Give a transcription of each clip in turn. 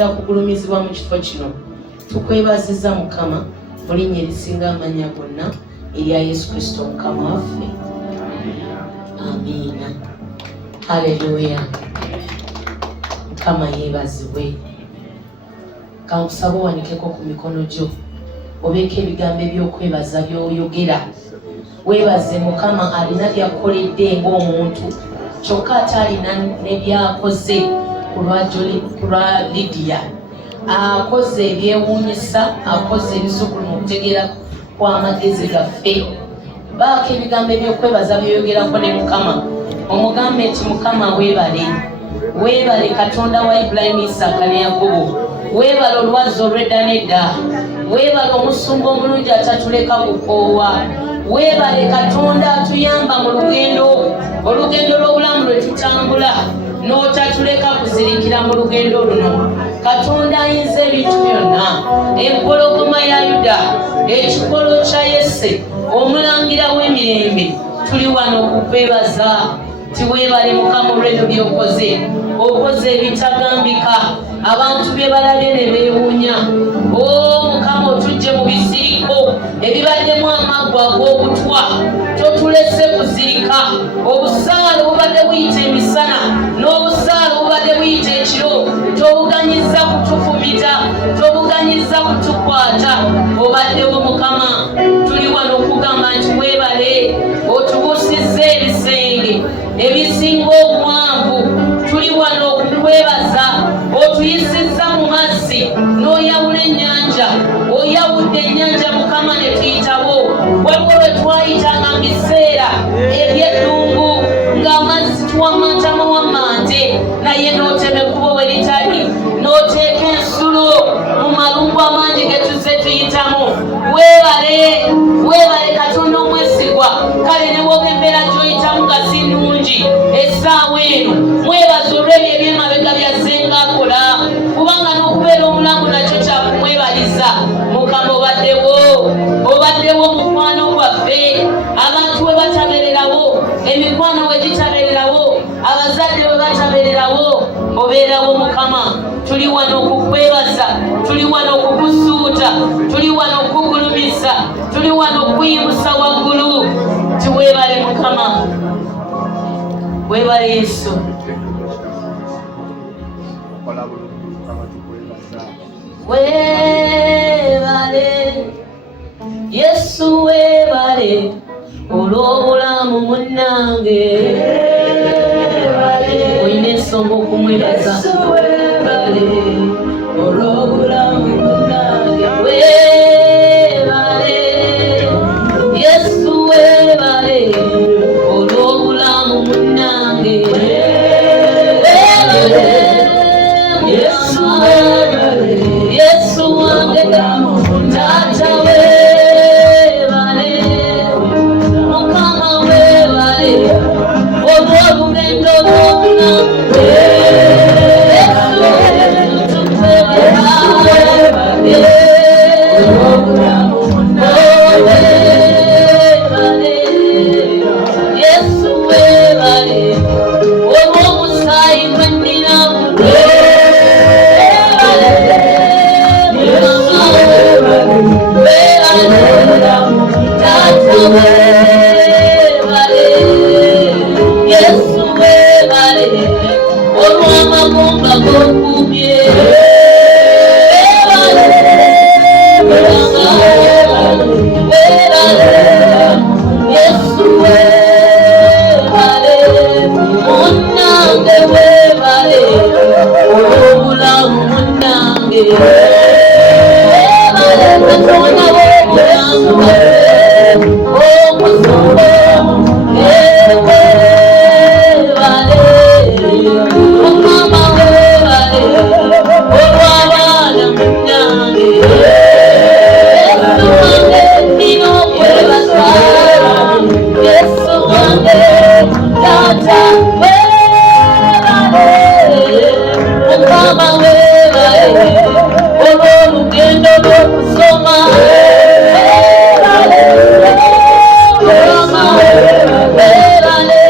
agenda kugulumizibwa mu kifo kino. Tukwebaziza Mukama mu linnya erisinga amanya gonna erya Yesu Kristo Mukama waffe. Amiina. Haleluya. Mukama yeebazibwe. Kankusaba owanikeko ku mikono gyo obeeko ebigambo ebyokwebaza by'oyogera. Weebaze Mukama alina byakoledde ng'omuntu kyokka ate alina nebyakoze ku lwa Lydia. Akoze ebyewuunyisa, akoze ebisukulu mu kutegeera kw'amagezi gaffe. Baako ebigambo ebyokwebaza byoyogerako ne Mukama. Omugambe nti Mukama weebale. Weebale Katonda wa Ibulayimu, Isaaka ne Yakobo. Weebale olwazi olw'edda n'edda. Weebale omusumba omulungi atatuleka kukoowa. Weebale Katonda atuyamba mu olugendo lw'obulamu lwe tutambula n'otatuleka kuzirikira mu lugendo luno. Katonda ayinza ebintu byonna, empologoma ya Yuda, ekikolo kya Yese, omulangira w'emirembe. Tuli wano okukwebaza. Tiweebale Mukama olw'ebyo by'okoze. Okoze ebitagambika, abantu bye balabye ne beewuunya. Mukama otujje mu bisiriko ebibaddemu amaggwa ag'obutwa. Totulese kuzirika. Obusaale obubadde buyita emisana n'obusaale obubadde buyita ekiro, tobuganyiza kutufumita, tobuganyiza kutukwata. Obaddewo Mukama, tuli wano okugamba nti weebale. Otubuusizza ebisenge ebisinga obuwanvu. Tuli wano okukwebaza. Otuyisizza mu mazzi n'oyawula ennyanja. Oyawudde ennyanja Mukama ne tuyitawo. Waliwo lwe twayitanga mu biseera eby'eddungu ng'amazzi tuwamantamawammante, naye n'otema ekkubo we litali, n'oteeka ensulo mu malungu amangi ge tuzze tuyitamu. Weebale Katonda omwesigwa. Kale ne woga embeera gy'oyitamu nga si nnungi essaawa eno, mwebaza olw'ebyo eby'emabega byazze ng'akola, kubanga n'okubeera omulamu nakyo kyakumwebaliza. Mukama obaddewo mukwano gwaffe. Abantu we batabeererawo, emikwano we gitabeererawo, abazadde we batabeererawo, obeerawo Mukama. Tuli wano okukwebaza, tuli wano okukusuuta, tuli wano okukugulumiza, tuli wano okuyimusa waggulu. Tiweebale Mukama. Weebale Yesu. Weebale Yesu, weebale olw'obulamu munnange. Olina ensonga okumwebaza. Weebale olw'obulamu munnange. Weebale Yesu, weebale olw'obulamu munnange. Weebale Yesu, weebale Yesu wange Taata, weebale Mukama, weebale olw'olugendo lwonna. Yesu, weebale olw'omusaayi gwe nninamu. Yesu, weebale olw'amagumba g'okuumye. Yesu, weebale munnange, weebale olw'obulamu munnange. Weebale Katonda w'obulamu bwaffe, omusumba. Weebale Mukama, weebale olw'abaana munnange. Yesu wange nnina okwebaza. Yesu wange Taata, weebale Mukama, weebale olw'olugendo lw'okusoma. Weebale Mukama, weebale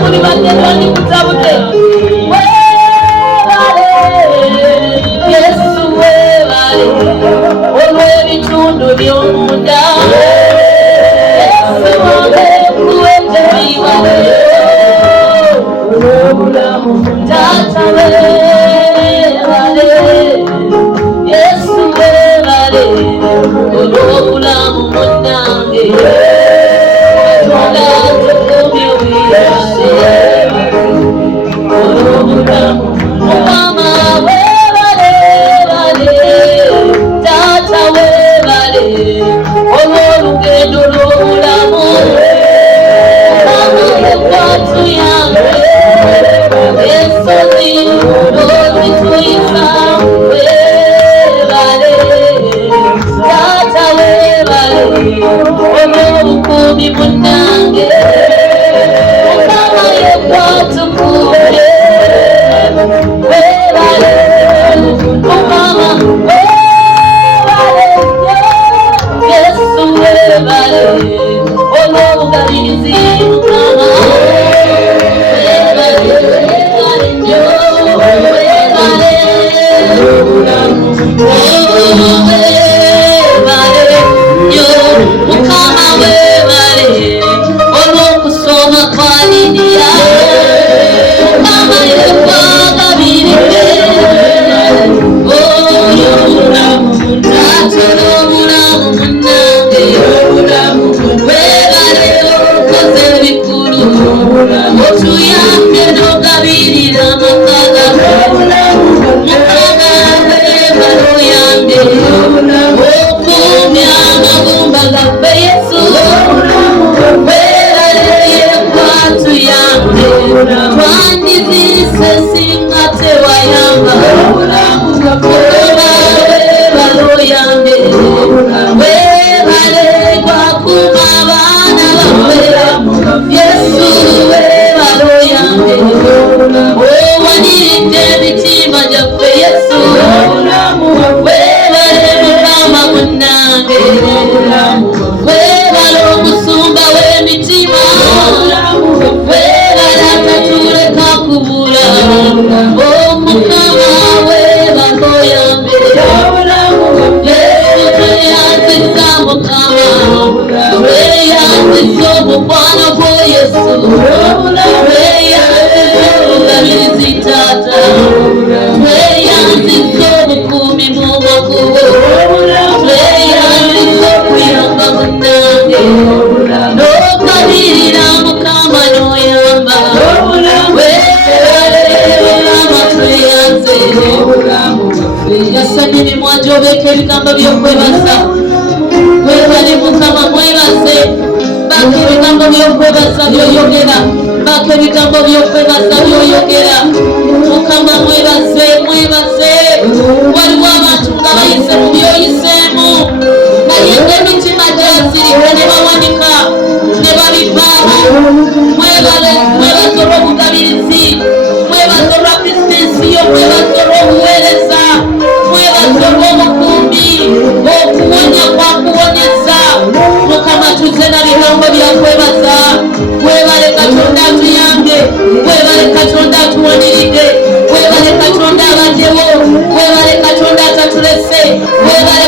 muli bagenda kutabute Yesu webale olw'ebitundu by'omunda Yesu wange kuwete wibale olw'obulamu taata webale Yesu webale olw'obulamu munnange Katonda tukumye wibale olw'obulamu Mukama webale taata webale olw'olugendo lw'obulamu Mukama ekwatu yange ensozi ozituyisa webale taata webale olw'obukuumi munnange Mukama ekwatu kumye webale Mukama webale Yesu webale olw'obugabirizi Mukama webale webale nnyo webale webale nnyo Mukama webale olw'okusoma kwa Lidiya Mukama yekwagabirire olw'obulamu taata olw'obulamu munnange webale okoze ebikulu otuyambye n'ogabirira amaka gaffe Mukama webale oyambye okuumya amagumba gaffe Yesu webale yekwatu yange twandiziise singa tewayamba Mukama webale oyambye webale gwakuuma abaana baffe Yesu webale oyambye owaniridde emitima gyaffe Yesu webale Mukama munnange webale omusumba w'emitima webale atatuleka kubula Mukama webale oyambye Yesu tweyanzisa Mukama tweyanzisa omukwano gwo Yesu tweyanzisa obugabirizi taata tweyanzisa obukuumi mu makubo tweyanzisa okuyamba munnange n'okabirira Mukama n'oyamba webale Mukama tweyanze yasabye emimwa gy'obeeka ebigambo by'okwebaza webale Mukama mwebaze baka ebigambo by'okwebaza by'oyogera baka ebigambo by'okwebaza by'oyogera Mukama mwebaze waliwo abantu nga bayise mu byoyiseemu naye ng'emitima gyasirika ne bawanika ne babivaamu mwebaze olw'obugabirizi mwebaze olwa kristensiyo mwebaze olw'obuweereza mwebaze olw'obukumbi okuwonya kwakuwonyeza Mukama tuze na bigambo byakwebaza webale Katonda atuyambye webale Katonda atuwaniridde webale Katonda abaddewo webale Katonda atatulese webale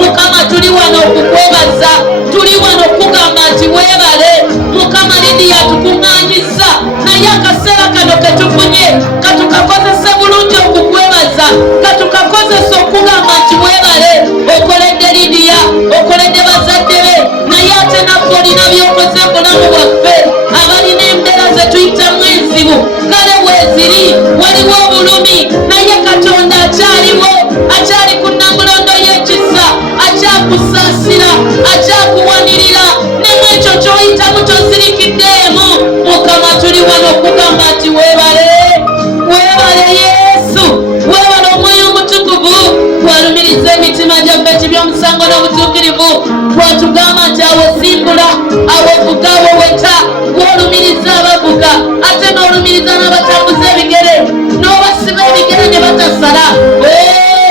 Mukama tuli wano okukwebaza, tuli wano okugamba nti weebale. Mukama Lidiya tukuŋŋaanyiza, naye akaseera kano ketufunye katukakozese bulungi okukwebaza, katukakozesa okugamba nti weebale. Okoledde Lidiya, okoledde bazadde be, naye ate naffe olina byokoze bulamu bwaffe. Abalina embeera ze tuyitamu enzibu kale weeziri, waliwo obulumi, naye Katonda akyaliwo, akyali ku nnamulondo y'ekisa, akyakusaasira, akyakuwanirira. Ne mu ekyo ky'oyitamu ky'ozirikiddeemu, Mukama tuli wano okugamba nti weebale. Weebale Yesu, weebale Omwoyo Omutukuvu, twalumiriza emitima gyaffe eby'omusango n'obutuukirivu, bw'atugamba nti awosimbula, awovuga, awoweta, bw'olumiriza abavuga, ate n'olumiriza n'abatambuza ebigere, n'obasiba ebigere ne batasala.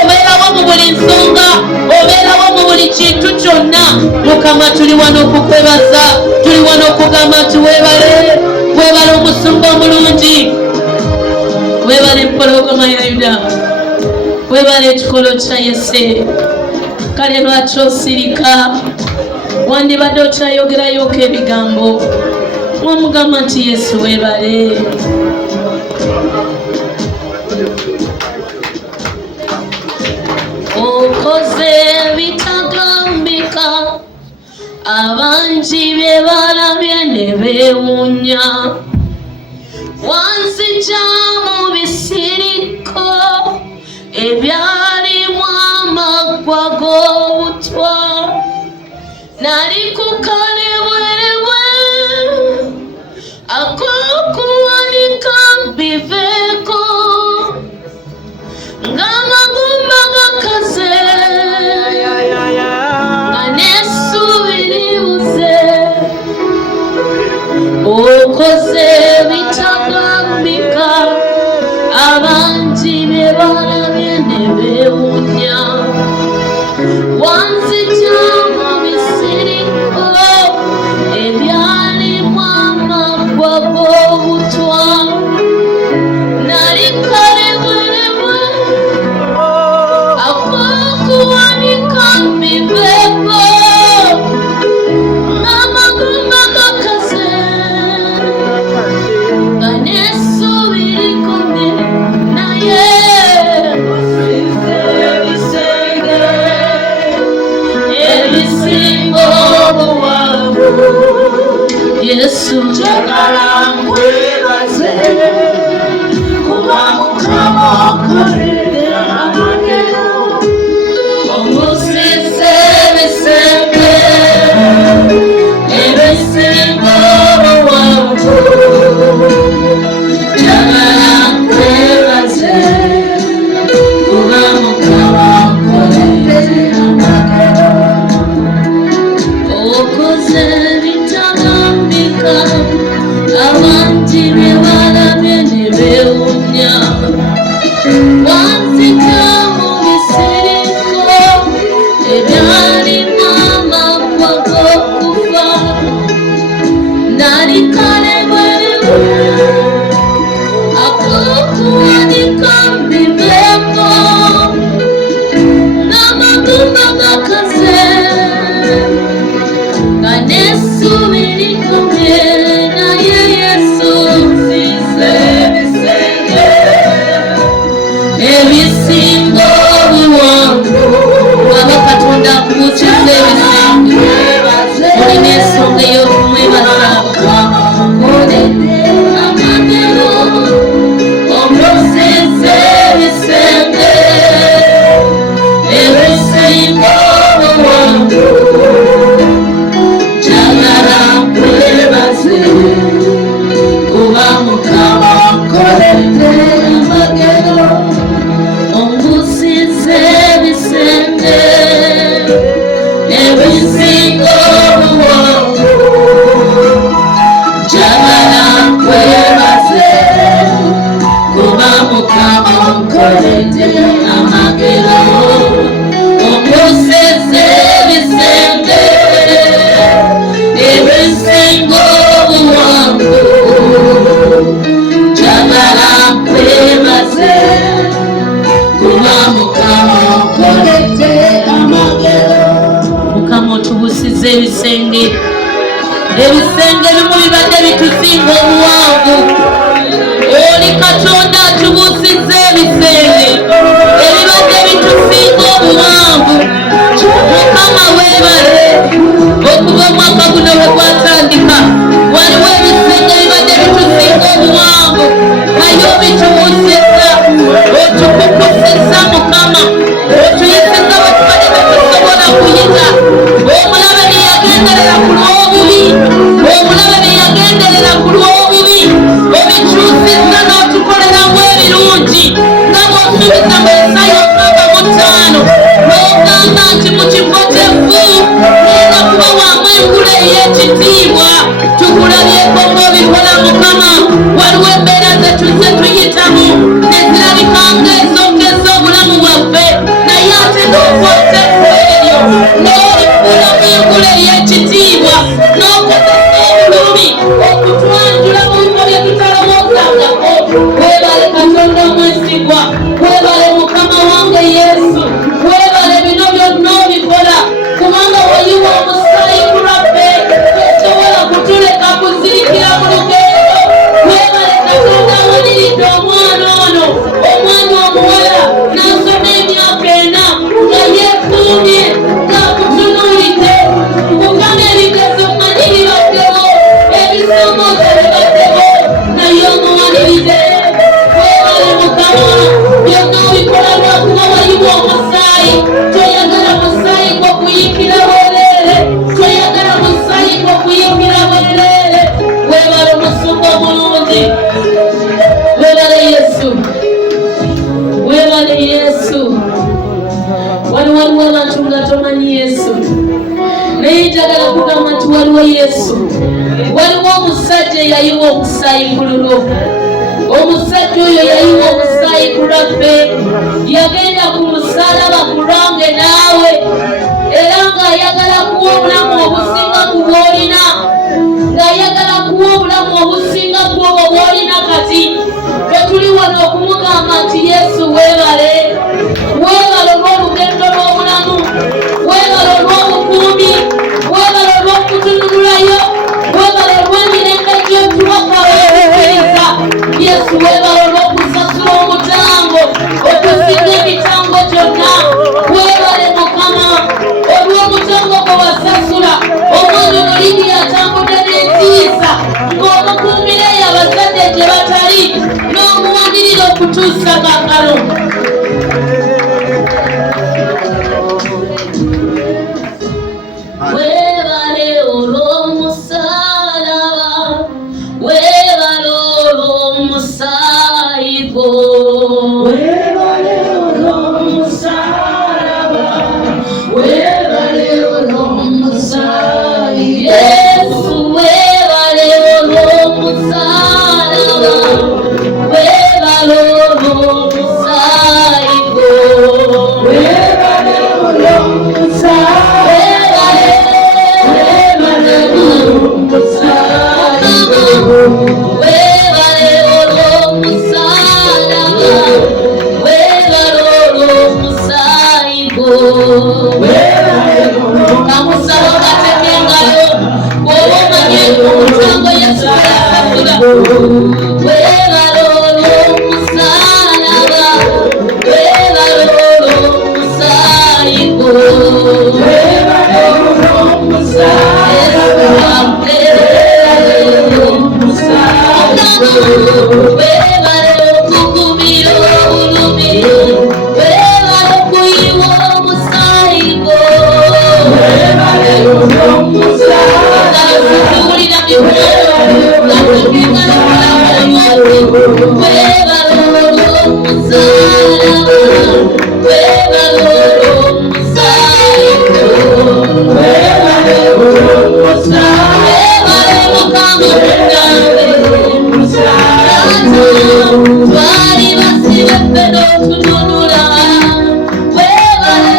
Obeerawo mu buli nsonga, obeerawo mu buli kintu kyonna. Mukama tuli wano okukwebaza, tuli wano okugamba nti weebale. Weebale Omusumba omulungi, weebale empologoma ya Yuda, weebale ekikolo kya Yese. Kale lwaki osirika? Wandibadde okyayogerayooko ebigambo mwomugamba nti Yesu weebale. Okoze bitagambika, abangi bye balabye ne beewuunya. Wanzigya mu bisiriko ebyalimu amaggwa g'obutwa, nali ku kalebwerebwe ak'okuwanika biveeko, ng'amagumba gakaze nga n'essuubi libuze. Okoze bitagambika, abangi bye balabye ne beewuunya. Wanzigya mu bisiriko ebyalimu amaggwa g'obutwa, nali kalebwerebwe ak'okuwanika biveeko, ng'amagumba gakaze nga n'essuubi likomye, naye ebisinga obuwanvu. Yesu njagala nkwebaze, kuba Mukama okoledde amagero, omusise ebisembe ebisinga obuwanvu. Njagala nkwebaze, kuba Mukama okoledde amagero. Okoze bitagambika, abangi bye balabye ne beewuunya. Wanzigya mu bisiriko ebyalimu amaggwa g'okufa, nali kalebwerebwe ak'okuwanika biveeko, n'amagumba gakaze nga n'essuubi likomye, naye Yesu nzize ebisenge ebisinga obuwanvu. Aba Katonda akubuukiza ebisenge, olina ensonga ey'okumwebaza. Okoledde amagero, omusize ebisenge ebisinga obuwanvu. Njagala nkwebaze, kuba Mukama okoledde amagero, ongusize ebisenge ebisinga obuwanvu. Njagala nkwebaze, kuba Mukama okoledde amagero, ongusize ebisenge ebisinga obuwanvu. Njagala nkwebaze, kuba Mukama okoledde amagero. ebisenge bimu bibadde bitusinga obuwanvu. Oli Katonda atubuusizza ebisenge ebibadde bitusinga obuwanvu. Mukama weebale. Okuva omwaka guno bwe gwatandika waliwo ebisenge ebibadde bitusinga obuwanvu naye obitubuusizza, otukukusizza Mukama, otuyisiza bwe tubadde tetusobola kuyita. Omulabe bye yagenderera ku lw'obubi, omulabe bye yagenderera ku lw'obubi obikyusizza n'otukoleramu ebirungi nga bw'osuubiza mu Yesaya 55 n'ogamba nti mu kifo ky'evvu ngenda kubawamu engule ey'ekitiibwa. Tukulabyeko ng'obikola Mukama. Waliwo embeera ze tuzze tuyitamu ne zirabika ng'ezookeza obulamu bwaffe, naye ate n'okwata ebyo n'olifuulamu engule ey'ekitiibwa n'okozesa obulumi okutwanjula mu bifo bye tutalowoozangako. Weebale Katonda omwesigwa, weebale Mukama wange Yesu, weebale bino byonna obikola kubanga wayiwa omusaayi ku lwaffe tosobola kutuleka kuzirikira mu lugendo. Weebale Katonda awaniridde omwana ono, omwana omuwala n'asoma emyaka 4 nga yeekuumye ng'akutunuulidde. Mukama ebigezo mmanyi bibaddewo, ebisoomooza bibaddewo, naye omuwaniridde. Weebale Mukama, byonna obikola lwakuba wayiwa omusaayi. Toyagala musaayi gwo kuyikira bwereere, toyagala musaayi gwo kuyikira bwereere. Weebale Omusumba omulungi, weebale Yesu, weebale Yesu. Waliwo abantu nga tomanyi Yesu, naye njagala kugamba nti waliwo Yesu. Waliwo omusajja eyayiwa omusaayi ku lulo. Omusajja oyo yayiwa omusaayi ku lwaffe, yagenda ku musaalaba ku lwange naawe, era ng'ayagala kuwa obulamu obusinga ku bw'olina, ng'ayagala kuwa obulamu obusinga ku obwo bw'olina kati. Tetuli wano okumugamba nti Yesu weebale. Weebale olw'olugendo lw'obulamu, weebale olw'obukuumi, weebale olw'okutunululayo, weebale olw'emirembe gy'otuwakaweekiriza. Yesu weebale olw'okusasula omutango okusinga emitango gyonna. Weebale Mukama olw'omutango gwe wasasula. Omwana ono Lidiya atambudde n'entiisa ng'omukuumira eyo abazadde gye batali n'omuwanirira okutuusa kaakano. Weebale olw'omusaalaba, weebale olw'omusaayi gwo. Weebale olw'omusaalaba, weebale olw'omusaayi. Yesu weebale olw'omusaalaba, weebale olw'omusaayi gwo. Weebale olw'omusaayi. Weebale olw'omusaayi gwo. Weebale olw'omusaalaba, weebale olw'omusaayi gwo. Kamusaba ogateka engalo bw'oba omanye omutango Yesu yasasula. Weebale olw'omusaalaba, weebale olw'omusaayi gwo. Weebale olw'omusaalaba, weebale okugumira obulumi, weebale okuyiwa omusaayi gwo. Weebale olw'omusaalaba, tuwulira bikono nga tugenga n'obulamu. Weebale olw'omusaalaba, weebale olw'omusaayi gwo. Weebale olw'omusaalaba, weebale Mukama omutange. Twali basibe ffe n'otutunula. Weebale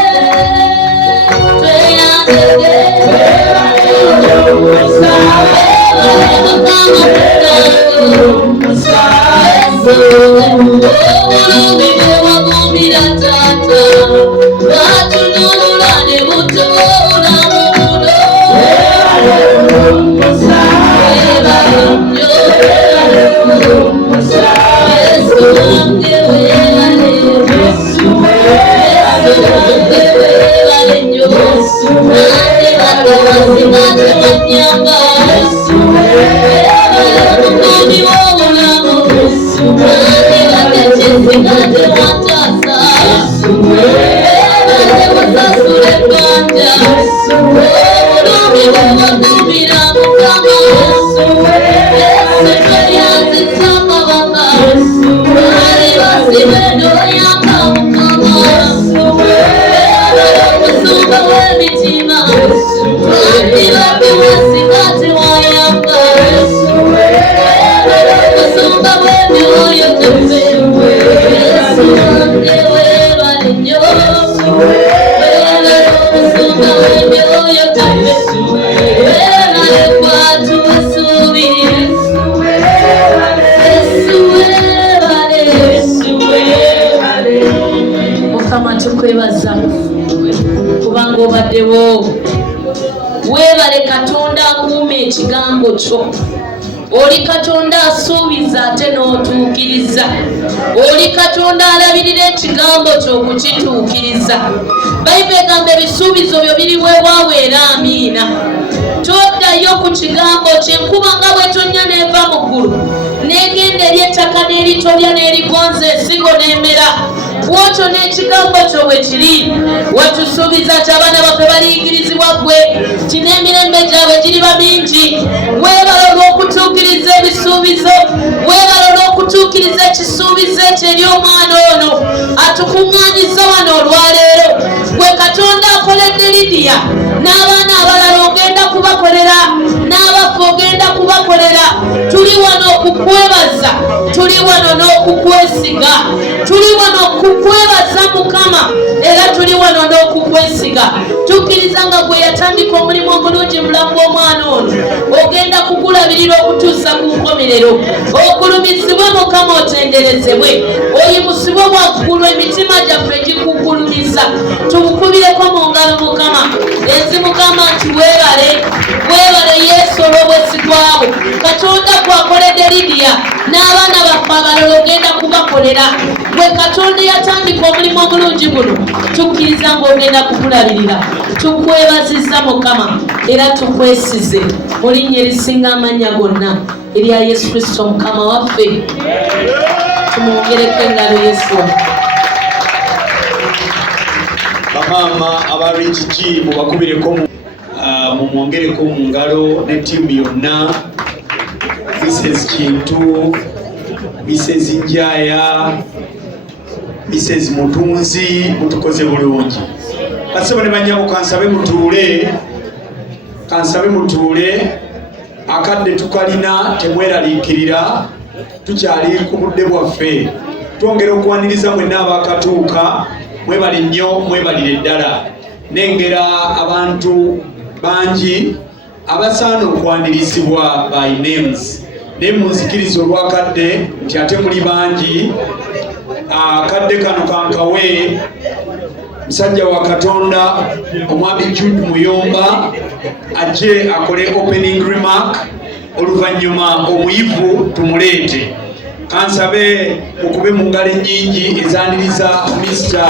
tweyambege. Weebale olw'omusaalaba, weebale Mukama omutange. Obulumi bwe wagumbira taata bwatunulula ne butuwa obulamu buno. Tukwebaza kubanga obaddewo. Weebale Katonda akuuma ekigambo kyo. Oli Katonda asuubiza ate n'otuukiriza. Oli Katonda alabirira ekigambo kyo okukituukiriza. Bayibuli egamba ebisuubizo byo biri weewaawo era amiina. Toddayo ku kigambo kye. Enkuba nga bw'etonnya n'eva mu ggulu n'egenda eri ettaka n'eritobya n'erigonza ensigo n'emera, bw'otyo n'ekigambo kyo bwe kiri. Watusuubiza nti abaana baffe baliyigirizibwa ggwe, ti n'emirembe gyabwe giriba mingi. Weebala olw'okutuukiriza ebisuubizo, weebala olw'okutuukiriza ekisuubizo ekyo eri omwana ono atukuŋŋaanyiza wano olwaleero. Gwe Katonda akoledde Lidiya n'abaana abalala ogenda kubakolera, n'abaffe ogenda kubakolera. Tuli wano okukwebaza, tuli wano n'okukwesiga, tuli wano okukwebaza Mukama, era tuli wano n'okukwesiga. Tukkiriza nga gwe yatandika omulimu omulungi mu bulamu bw'omwana ono ogenda kugulabirira okutuusa ku nkomerero. Okulumizibwe Mukama, otenderezebwe, oyimusibwe waggulu, emitima gyaffe gikugulumiza. Tubukubireko mu ngalo Mukama. Enzi Mukama nti weebale, weebale Yesu olw'obwesigwa bwo. Katonda gwakoledde Lidiya n'abaana baffe abalala ogenda kubakolera. Gwe Katonda yatandika omulimu omulungi guno, tukkiriza ng'ogenda kukulabirira. Tukwebazizza Mukama era tukwesize mu linnya erisinga amannya gonna erya Yesu Kristo Mukama waffe. Tumwongereko engalo Yesu. Bamaama abarikiki mubakubireko mumwongereko mu ngalo ne ttiimu yonna. Mrs. Kintu, Mrs. Njaya, Mrs. Mutunzi, mutukoze bulungi. Basebo ne banyabo kansabe mutuule. Akadde tukalina temweraliikirira, tukyali ku budde bwaffe. Twongera okuwaniriza mwenna abakatuuka, mwebali nnyo, mwebalire ddala. Nengera abantu bangi abasaana okwanirizibwa by names. Ne munzikiriza olwakadde nti ate muli bangi. Akadde kano kankawe musajja wa Katonda omwami Jude Muyomba ajje akole opening remark, oluvannyuma omuyivu tumuleete. Kansabe mukube mu ngalo ennyingi ezaniriza Mr.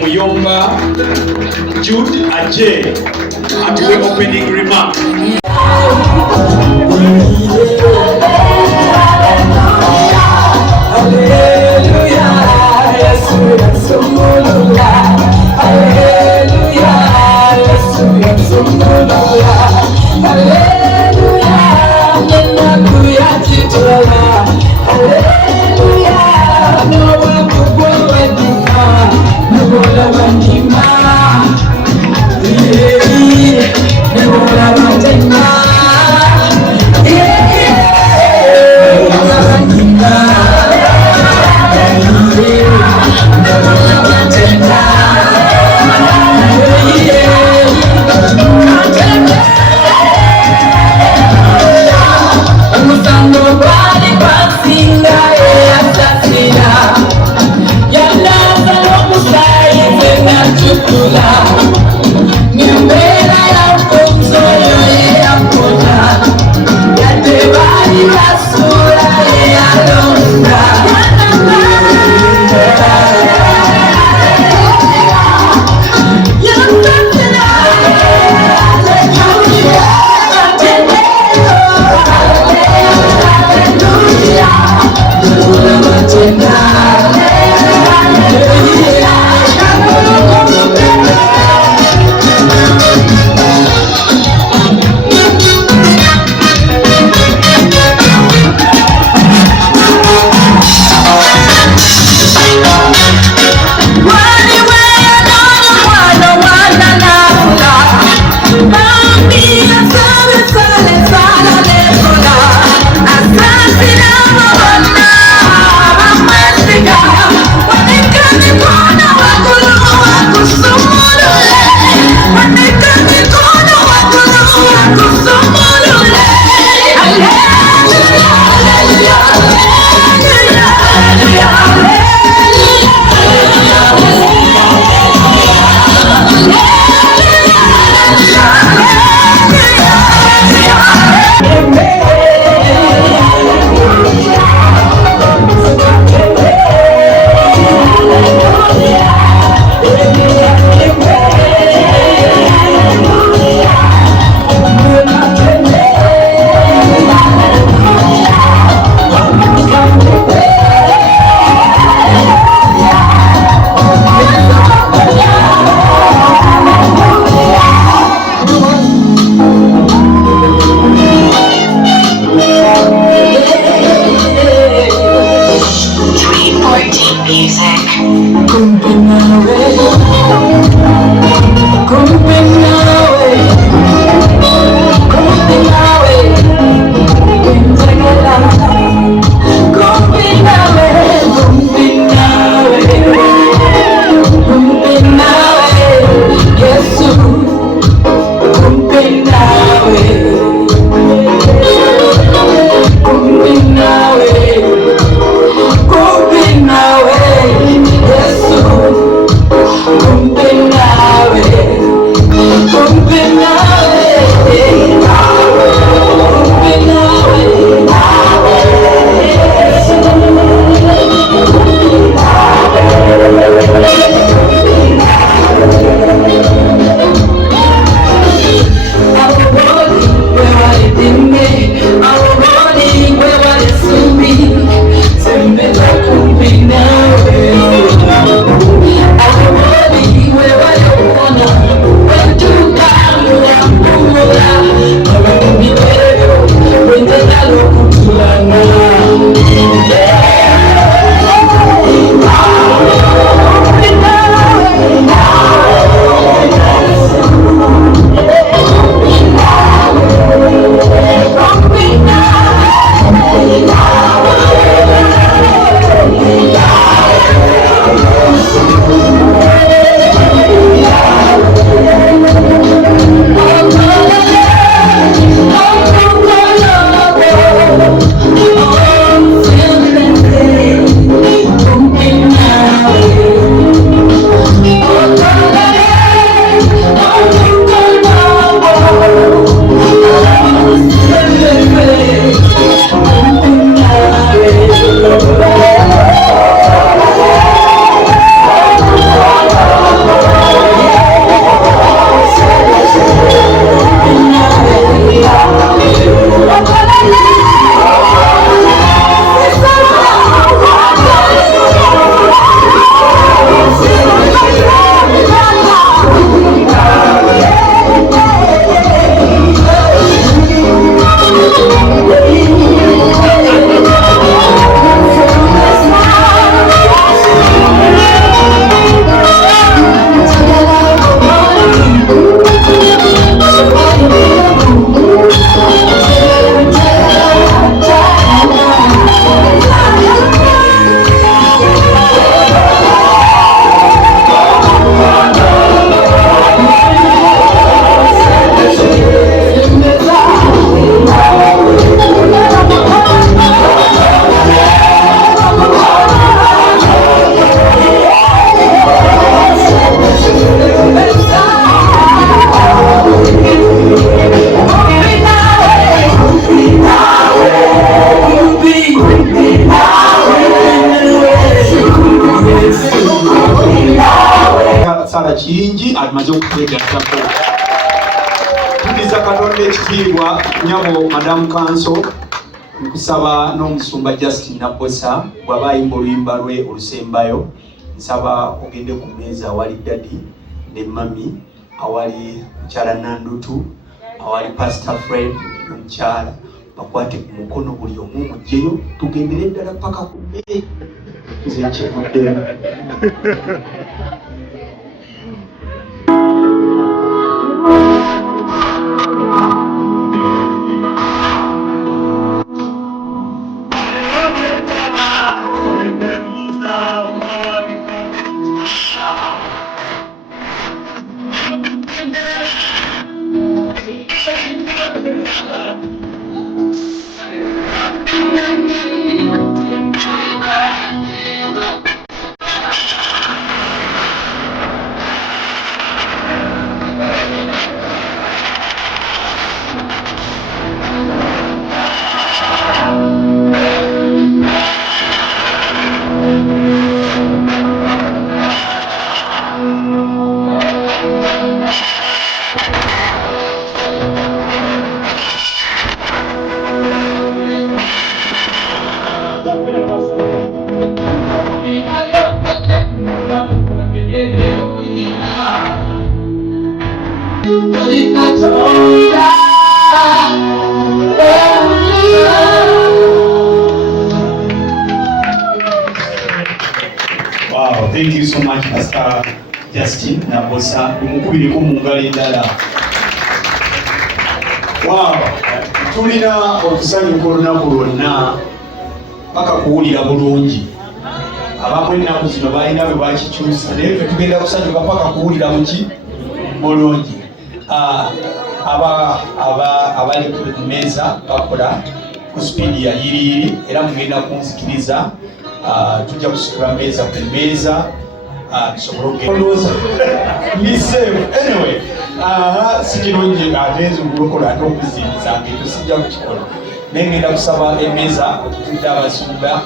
Muyomba Jude ajje atuwe opening remark. Yeah. music. Sala kingi alimaze okukwegattako. Tuliza Katonda ekitiibwa nyabo Madamu Kanso nkusaba n'omusumba Justin Naposa bw'aba ayimba oluyimba lwe olusembayo nsaba ogende ku mmeeza awali Daddy ne Mami, awali mukyala Nandutu, awali Pastor Fred n'omukyala bakwate ku mukono buli omu mujjeyo tugendere ddala paka ku nze nkivudde. Wow, thank you so much, Pastor Justin Nabosa. Mukubireko mu ngalo endala. Wow, tulina okusanyuka olunaku lwonna paka kuwulira bulungi. Abamu ennaku zino balina bwe bakikyusa naye ffe tugenda kusanyuka paka kuwulira muki bulungi. Abali ku mmeeza bakola ku sipiidi ya yiriiri era mugenda kunzikiriza. Tujja kusitula mmeeza ku mmeeza tusobole okugenda anyway si kirungi ate nzugulokola ate okuzimbiza ng'ekyo sijja kukikola naye ngenda kusaba emmeeza okutudde abasumba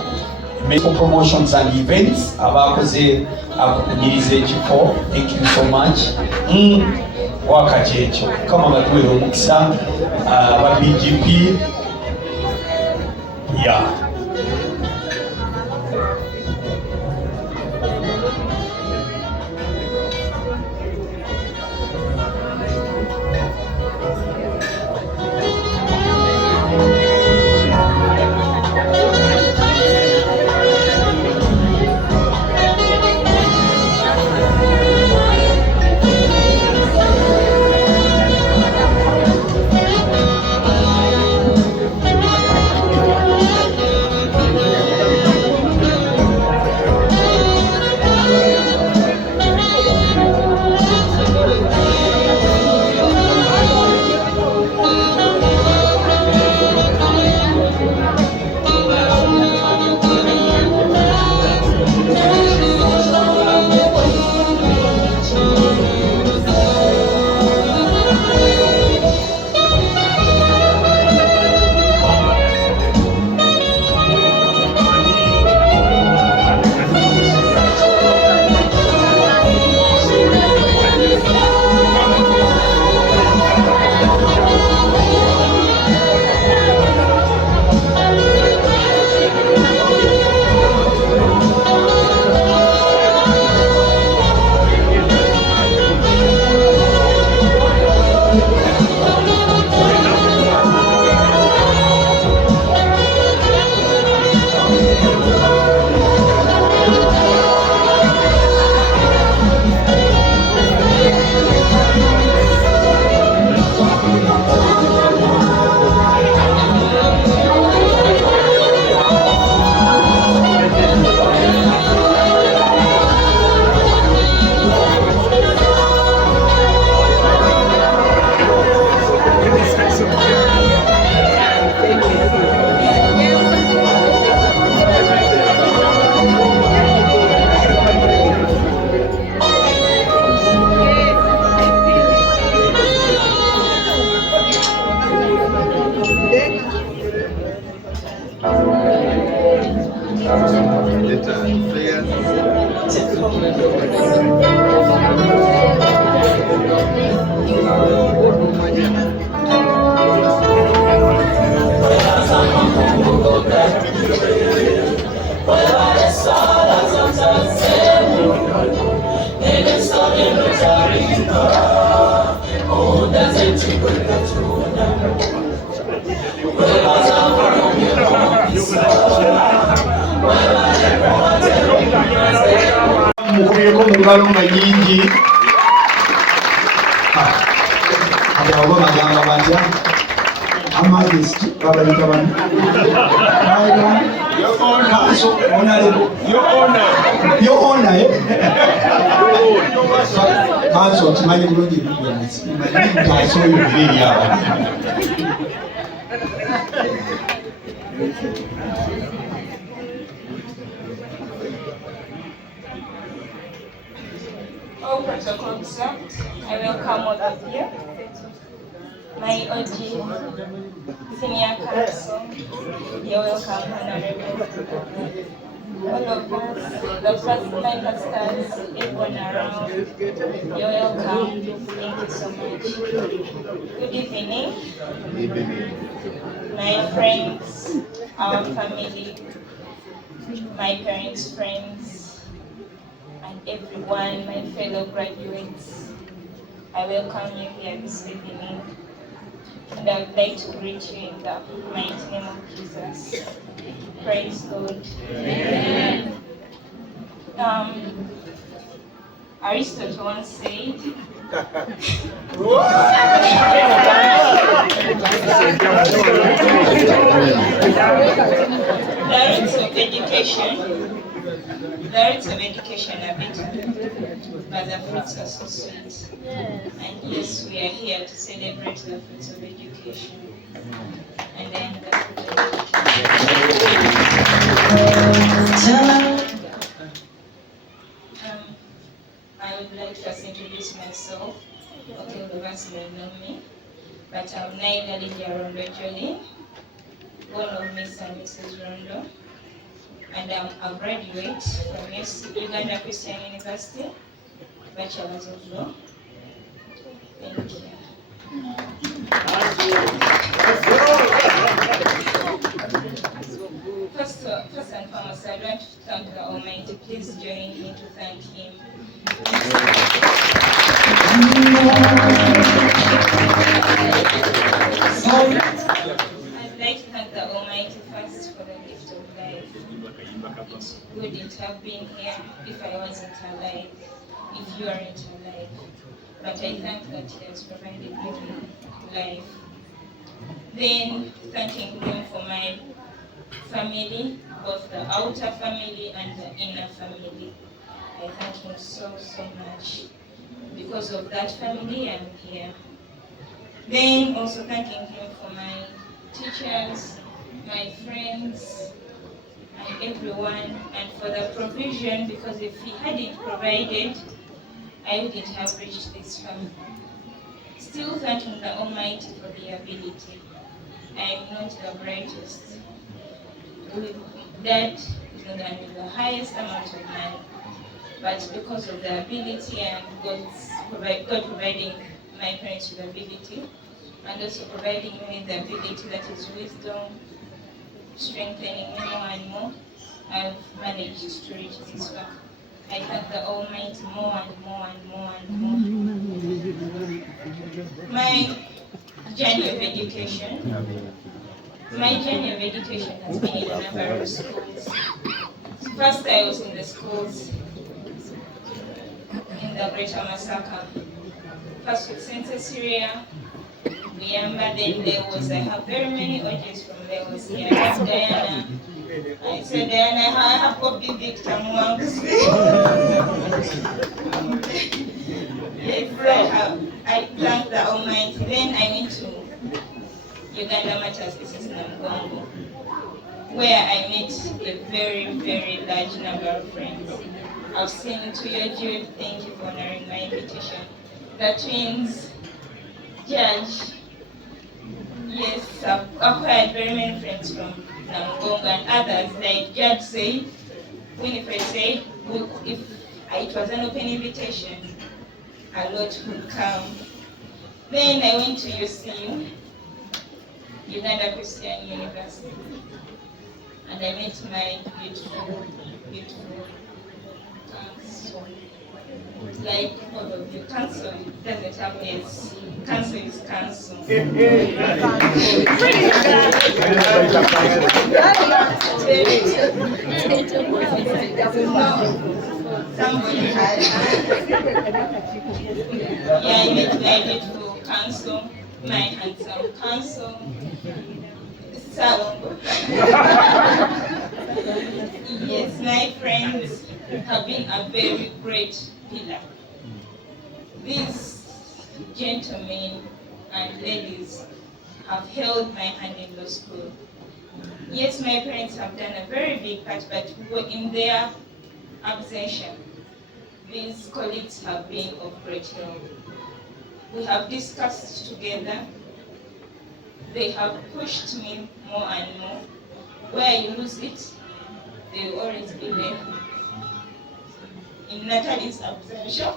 promotions and events abakoze akukunyiriza ekifo. Thank you so much. Wakati ekyo kama batuweera omukisa aba BGP yeah. Mukubireko mu ngalo nga nyingi. Abo bagamba batya amagezi babayita bano yo ona Manso kimanyi bulungi ntaso oyo eri abo. All protocol observed. I welcome all of you. My OG Senior Council, you're welcome, Honorable. All of us, the first line pastors, everyone around, you're welcome. Thank you so much. Good evening. My friends, our family, my parents' friends, and everyone, my fellow graduates, I welcome you here this evening. And I would like to greet you in the mighty name of Jesus. Praise God. Amen. Aristotle once said, the roots of education are bitter, but the fruits are so sweet. And yes, we are here to celebrate the fruits of education. And then the fruit of education. I would like to first introduce myself. Okay, the ones may know me, but I'm Naila Lydia Rondo Jolene, born of Miss and Mrs. Rondo, and I'm a graduate from Uganda Christian University, Bachelor's of Law. Thank you. First and foremost, I'd like to thank the Almighty. Please join me to thank Him. I'd like to thank the Almighty first for the gift of life. It wouldn't have been here if I wasn't alive, if you aren't alive. But I thank that He has provided me life. Then thanking Him for my family, both the outer family and the inner family. I thank Him so much. Because of that family, I'm here. Then also thanking Him for my teachers, my friends, and everyone, and for the provision, because if He hadn't provided, I wouldn't have reached this far. Still thanking the Almighty for the ability. I am not the brightest. That is not under the highest amount of money, but because of the ability and God providing my parents with ability, and also providing me with the ability that is wisdom, strengthening me more and more, I've managed to reach this far. I thank the Almighty more and more and more and more. My journey of education. My journey of education has been in a number of schools. First, I was in the schools in the Greater Masaka. First with St. Cecilia, Muyamba, then there was, I have very many audios from there. Was here. I have Diana. I said, Diana, I have copied Victor Mwangs. Yes, I thank the Almighty. Then I went to Uganda Matters, this is Namgongo, where I met a very large number of friends. I've seen Tuyo Jude, thank you for honoring my invitation. The twins, Judge, yes, I've acquired very many friends from Namgongo and others, like Judge said, Winifred said, if it was an open invitation, a lot would come. Then I went to UCU, Uganda Christian University, and I met my beautiful council. Like all of you, council doesn't have S. Council is council. Somebody had. Yeah, I met my beautiful council, my handsome council. Yes, my friends have been a very great pillar. These gentlemen and ladies have held my hand in law school. Yes, my parents have done a very big part, but in their absentia, these colleagues have been of great help. We have discussed together. They have pushed me more and more. Where you lose it, they will always be there. In Natalie's absentia,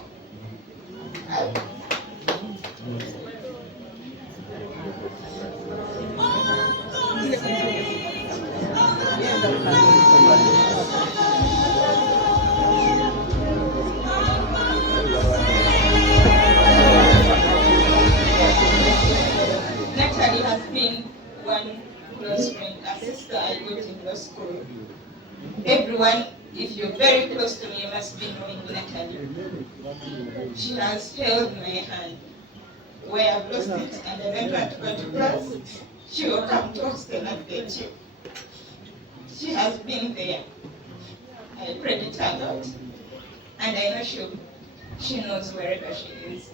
Natalie has been one close friend, a sister I got in law school. Everyone, if you're very close close to me must be knowing Natalie. She has held my hand where I've lost it and I don't want to go to class. She will come to hostel and get you. She has been there. I prayed it a lot. And I know she knows wherever she is.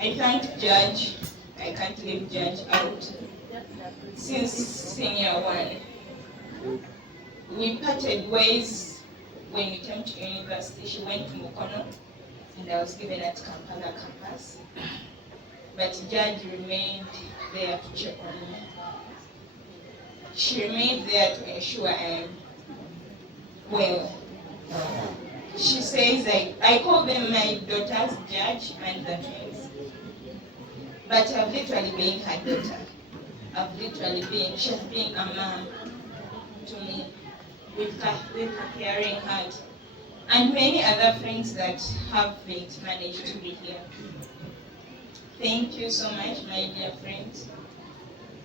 I thank Judge. I can't leave Judge out. Since senior one, we parted ways when we came to university. She went to Mukono and I was given at Kampala campus. But Judge remained there to check on me. She remained there to ensure I am well. She says I call them my daughters, Judge and the twins. But I've literally been her daughter. She has been a mom to me with her caring heart. And many other friends that haven't managed to be here. Thank you so much, my dear friends.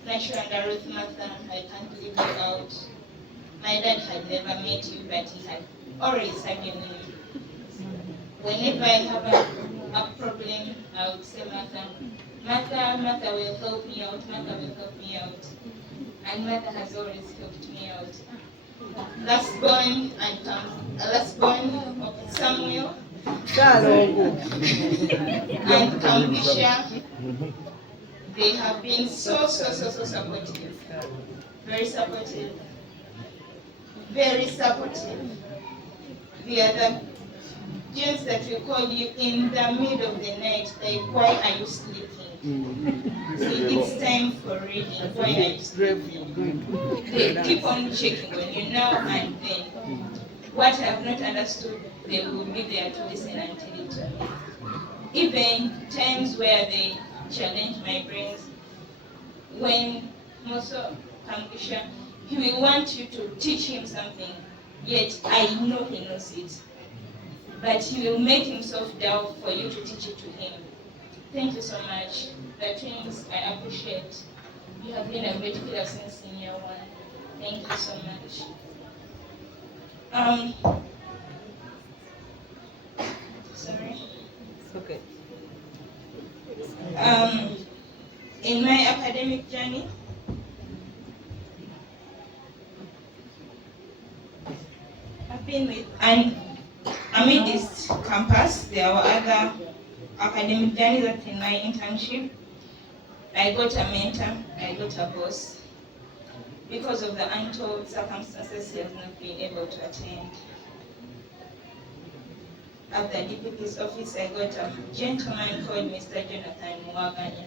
Nacho and Ruth Martha, I can't leave you out. My dad had never met you, but he had always had your name. Whenever I have a problem, I would say, Martha will help me out, And Martha has always helped me out. Last born of Samuel, and Kampisha, they have been so supportive. Very supportive. The other gents that will call you in the middle of the night, like, why are you sleeping? It's time for reading. Why are you sleeping? They keep on checking on you now and then. What I have not understood, they will be there to listen until it. Even times where they challenge my brains, when Moso Kampisha, he will want you to teach him something, yet I know he knows it. But he will make himself doubt for you to teach it to him. Thank you so much. The twins, I appreciate. You have been a great killer since senior one. Thank you so much. Sorry. Okay. In my academic journey, I've been with, and amid this campus, there were other academic journeys that in my internship, I got a mentor, I got a boss. Because of the untold circumstances, he has not been able to attend. At the DPP's office, I got a gentleman called Mr. Jonathan Mwaganya.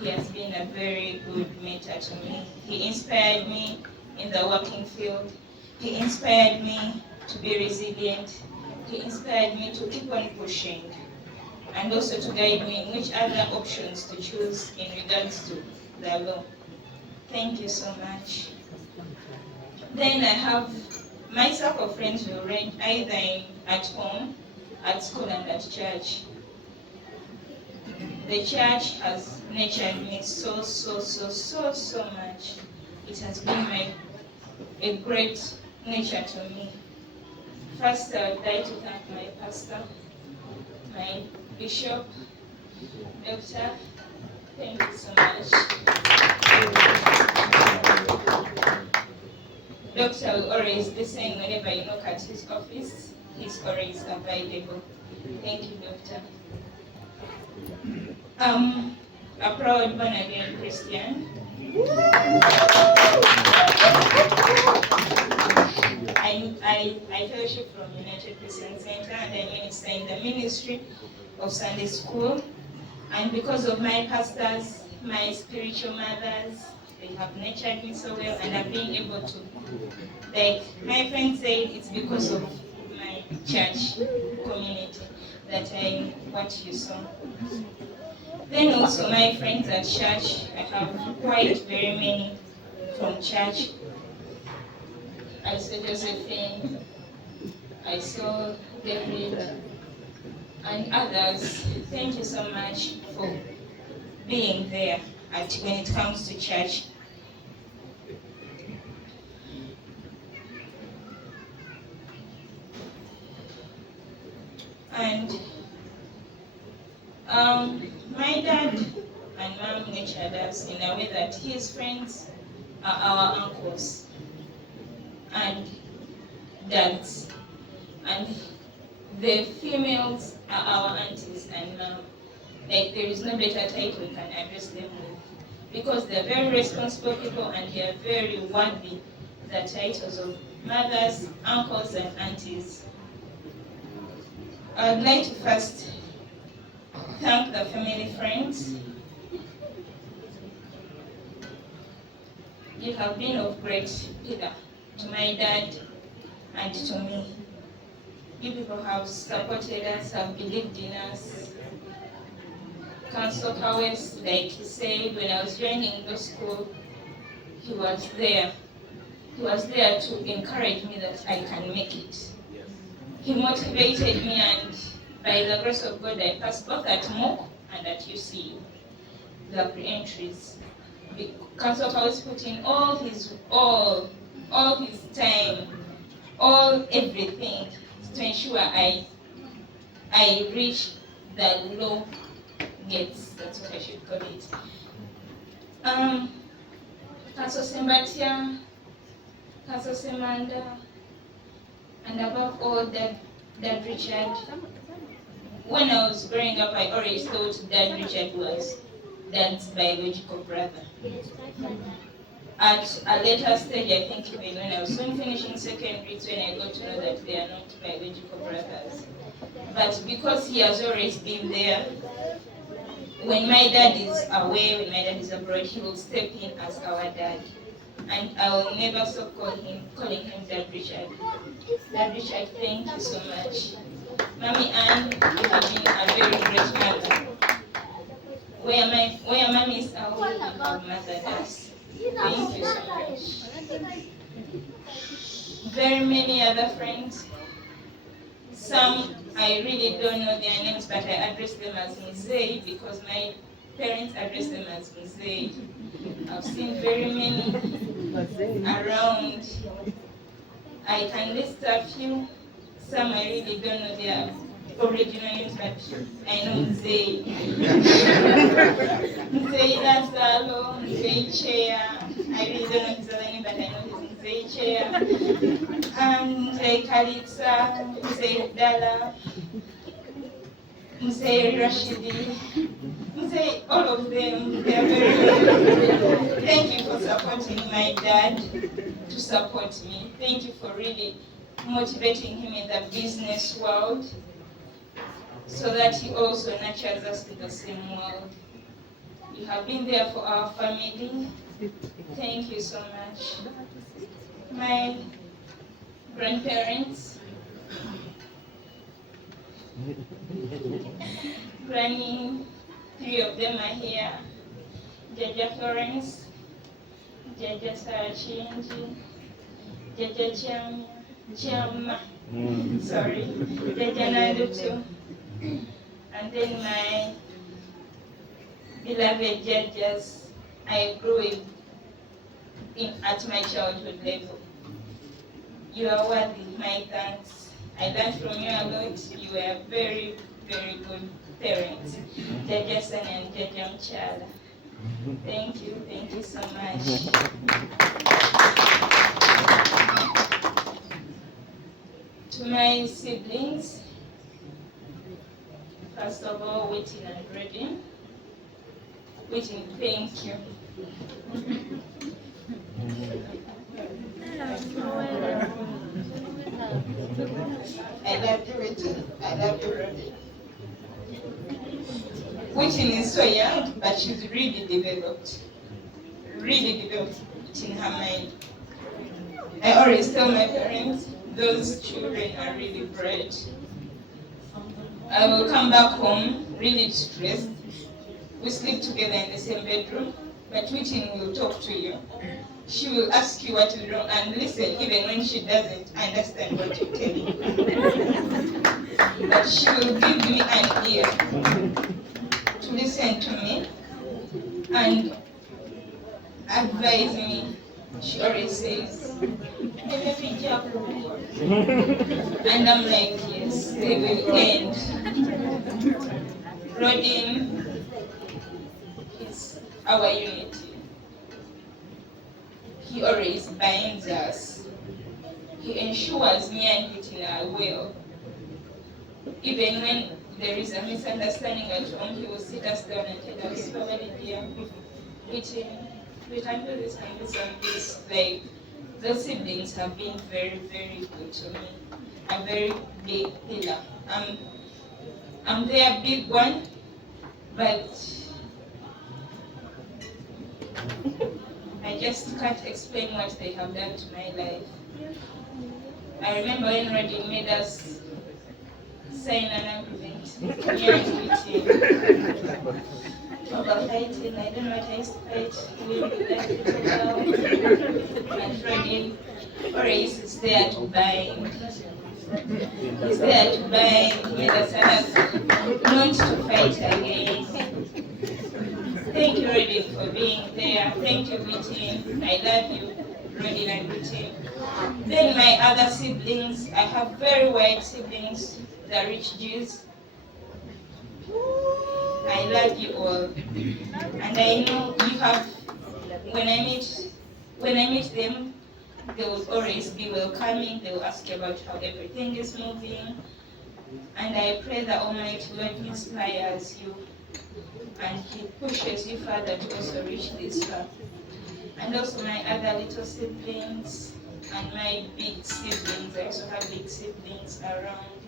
He has been a very good mentor to me. He inspired me in the working field. He inspired me to be resilient. He inspired me to keep on pushing, and also to guide me in which other options to choose in regards to the law. Thank you so much. Then I have my circle of friends who range either at home, at school, and at church. The church has nurtured me so much. It has been a great nature to me. First, I would like to thank my pastor, my bishop, Doctor. Thank you so much. Doctor will always listen whenever you knock at his office. He's always available. Thank you, Doctor. A proud born-again Christian. I fellowship from United Christian Center, and I minister in the ministry of Sunday school. And because of my pastors, my spiritual mothers, they have nurtured me so well, and I've been able to, like my friend said, it's because of my church community that I what you saw. Then also my friends at church, I have quite very many from church. I saw Josephine, I saw David, and others. Thank you so much for being there when it comes to church. And my dad and mom nurtured us in a way that his friends are our uncles and dads, and the females are our aunties and mom. Like, there is no better title we can address them with, because they're very responsible people and they are very worthy the titles of mothers, uncles, and aunties. I would like to first thank the family friends. You have been of great pillar to my dad and to me. You people have supported us, have believed in us. Councillor Kawes, like he said, when I was joining law school, he was there. He was there to encourage me that I can make it. He motivated me, and by the grace of God, I passed both at MOOC and at UCU, the pre-entries. Councillor Kawes put in all his time, everything to ensure I reach the law gates. That's what I should call it. Councillor Sembatia, Councillor Semanda, and above all, Dad Richard. When I was growing up, I always thought Dad Richard was Dad's biological brother. At a later stage, I think even when I was soon finishing secondary, it's when I got to know that they are not biological brothers. But because he has always been there, when my dad is away, when my dad is abroad, he will step in as our dad. And I will never stop calling him Dad Richard. Dad Richard, thank you so much. Mommy Ann, you have been a very great mother. Where mommy is away, you have mothered us. Thank you so much. Very many other friends. Some I really don't know their names, but I address them as Mzee because my parents address them as Mzee. I've seen very many around. I can list a few. Some I really don't know their original names, but I know Mzee. Mzee Lazaro, Mzee Chair. I really don't know his other name, but I know his Mzee Chair. Mzee Kalitsa, Mzee Dala, Mzee Rashidi, Mzee, all of them, they are very Thank you for supporting my dad to support me. Thank you for really motivating him in the business world so that he also nurtures us to the same world. You have been there for our family. Thank you so much. My grandparents, Granny, 3 of them are here. Jaja Florence, Jaja Sarachinji, Jaja Chama, sorry, Jaja Nandutu, and then my beloved judges I grew with at my childhood level. You are worthy, my thanks. I learned from you a lot. You were very, very good parents. Jaja San and Jaja Mchala. Thank you so much. To my siblings, first of all, Whitney and Reddy. Whitney, thank you. I love you, Whitney. I love you, Reddy. Whitney is so young, but she's really developed in her mind. I always tell my parents, those children are really bright. I will come back home really stressed. We sleep together in the same bedroom, but Whitney will talk to you. She will ask you what is wrong and listen even when she doesn't understand what you're telling her. But she will give me an ear to listen to me and advise me. She always says, and I'm like, yes. they will end. Rodin is our unity. He always binds us. He ensures me and Whitney are well. Even when there is a misunderstanding at home, he will sit us down and tell us, Papa Lydia, Whitney, we can do this and this and this. Like, those siblings have been very, very good to me. A very big pillar. I'm their big one, but I just can't explain what they have done to my life. I remember when Rodin made us sign an agreement. About fighting, I don't know what I used to fight. We would like to talk. And Rodin always is there to bind. He's there to bind. Made us not to fight again. Thank you, Rodin, for being there. Thank you, Whitney. I love you, Rodin and Whitney. Then my other siblings, I have very white siblings, the rich Jews. I love you all. And I know you have, when I meet them, they will always be welcoming. They will ask about how everything is moving. And I pray that Almighty Lord inspires you and He pushes you further to also reach this far. And also my other little siblings and my big siblings. I also have big siblings around.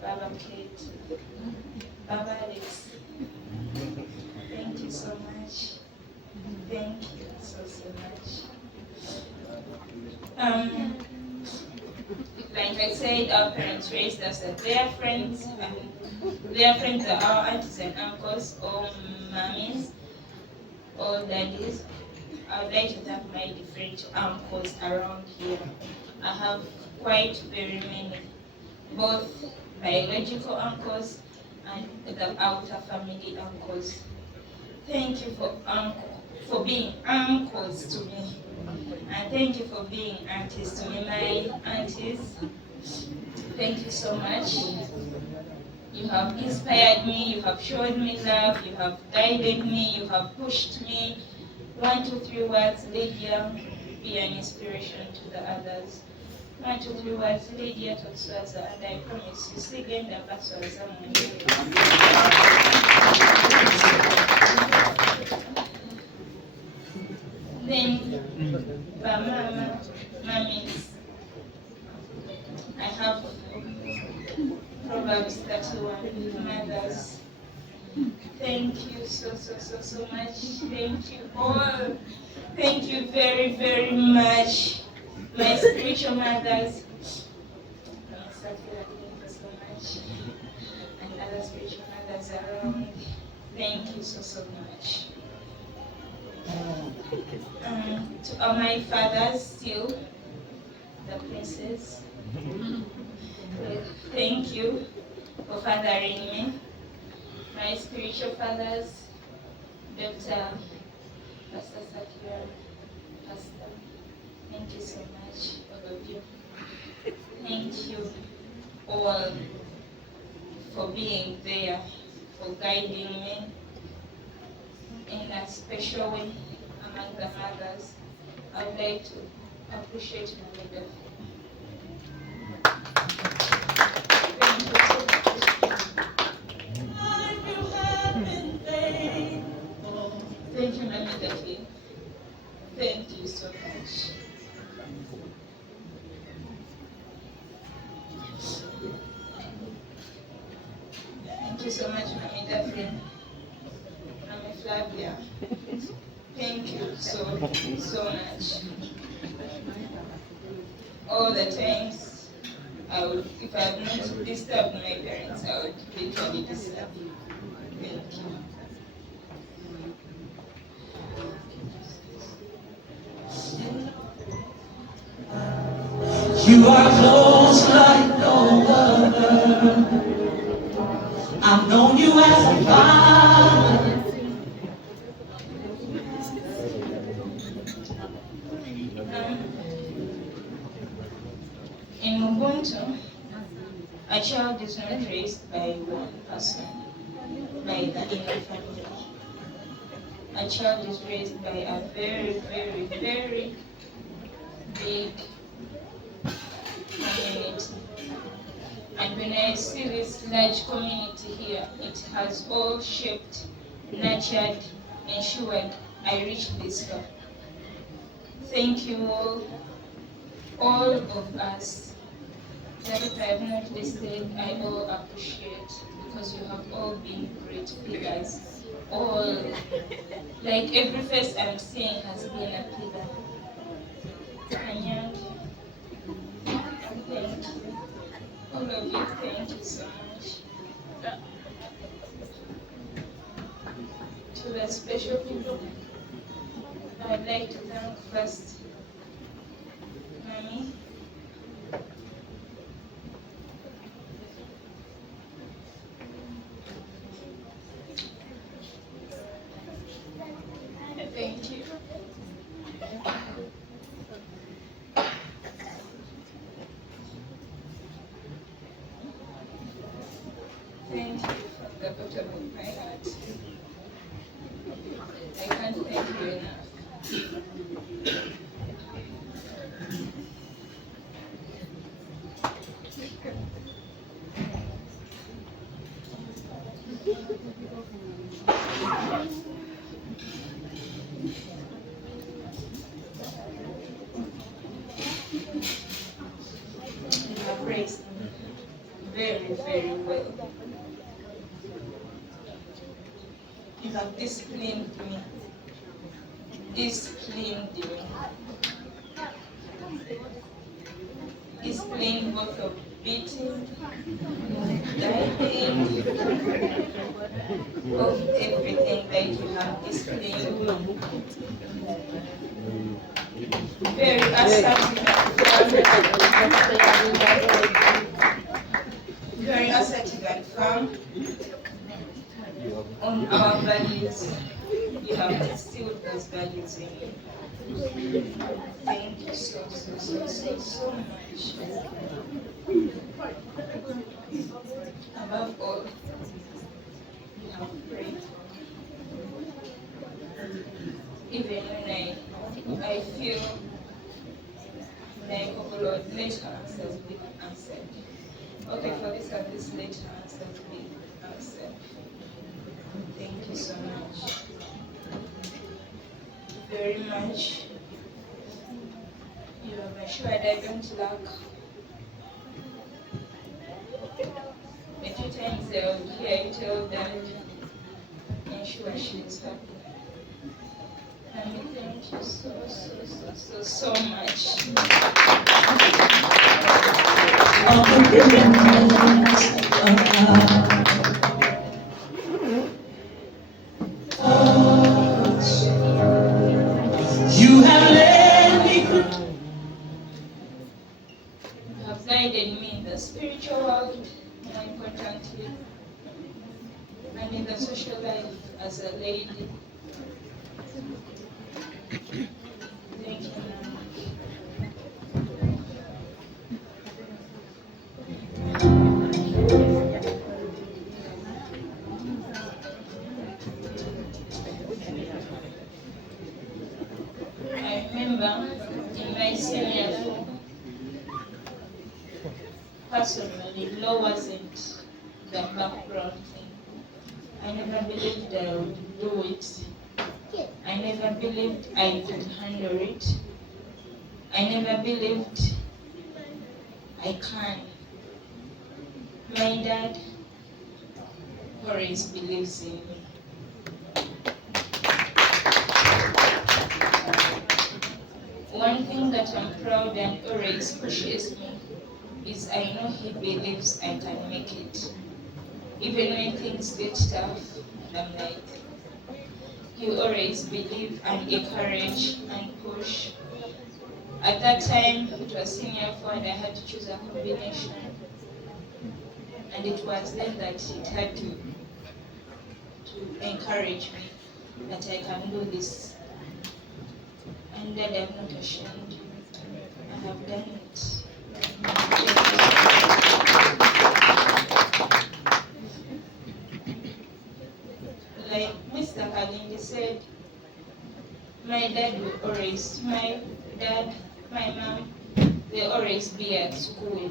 Baba Kate, Baba Alex. Thank you so much. Thank you so much. Like I said, our parents raised us as their friends, and their friends are our aunties and uncles, or mummies, or daddies. I would like to thank my different uncles around here. I have quite very many, both biological uncles and the outer family uncles. Thank you for being uncles to me. And thank you for being aunties to me, my aunties. Thank you so much. You have inspired me, you have showed me love, you have guided me, you have pushed me. 1, 2, 3 words, Lydia, be an inspiration to the others. 1, 2, 3 words, Lydia Totswaza, and I promise you, Sigenda Baswaza. Then, Bamama, Mummies, I have Proverbs 31, mothers. Thank you so much. Thank you all. Thank you very, very much. My spiritual mothers. Thank you so much. And other spiritual mothers around. Thank you so much. To all my fathers still, the princes. Thank you for fathering me. My spiritual fathers, Dr. Pastor Sakura, Pastor, thank you so much, all of you. Thank you all for being there, for guiding me in a special way among the mothers. I would like to appreciate my leader. Thank you so much. Thank you, Mami Dati. Thank you so much. Thank you so much, Mami Dati. Mami Flavia. Thank you so much. All the times, if I had not disturbed my parents, I would literally disturb you. Thank you. You are close like no other. I've known you as a father. In Ubuntu, A child is not raised by one person, by the inner family. A child is raised by a very, very, very big community. And when I see this large community here, it has all shaped, nurtured, ensured I reach this far. Thank you all of us. That if I have not listed, I all appreciate, because you have all been great pillars. All, like every face I'm seeing has been a pillar. And thank you. All of you, thank you so much. To the special people, I'd like to thank first Mommy. Thank you. Thank you from the bottom of my heart. I can't thank you enough. You have raised me very, very well. You have disciplined me. Disciplined both of beating, guiding, of everything that you have disciplined. Very assertive and firm on our values. You have instilled those values in me. Thank you so much. Above all, you have prayed. Even when I feel like, oh Lord, let her answers be answered. Okay, for this and this, let her answers be answered. Thank you so much. Very much. You have assured I don't lack. A few times I would hear you tell Dad, ensure she is happy. And thank you so much. You have led me through. You have guided me in the spiritual world, more importantly, and in the social life as a lady. Thank you, Mama. I remember in my senior year, personally, law wasn't the background thing. I never believed I would do it. I never believed I could handle it. I never believed I can. My dad always believes in me. One thing that I'm proud and always pushes me is I know he believes I can make it. Even when things get tough, I'm like, he always believe and encourage and push. At that time, it was senior four and I had to choose a combination. And it was then that it had to encourage me that I can do this. And Dad, I'm not ashamed. I have done it. my dad, my mom, they always be at school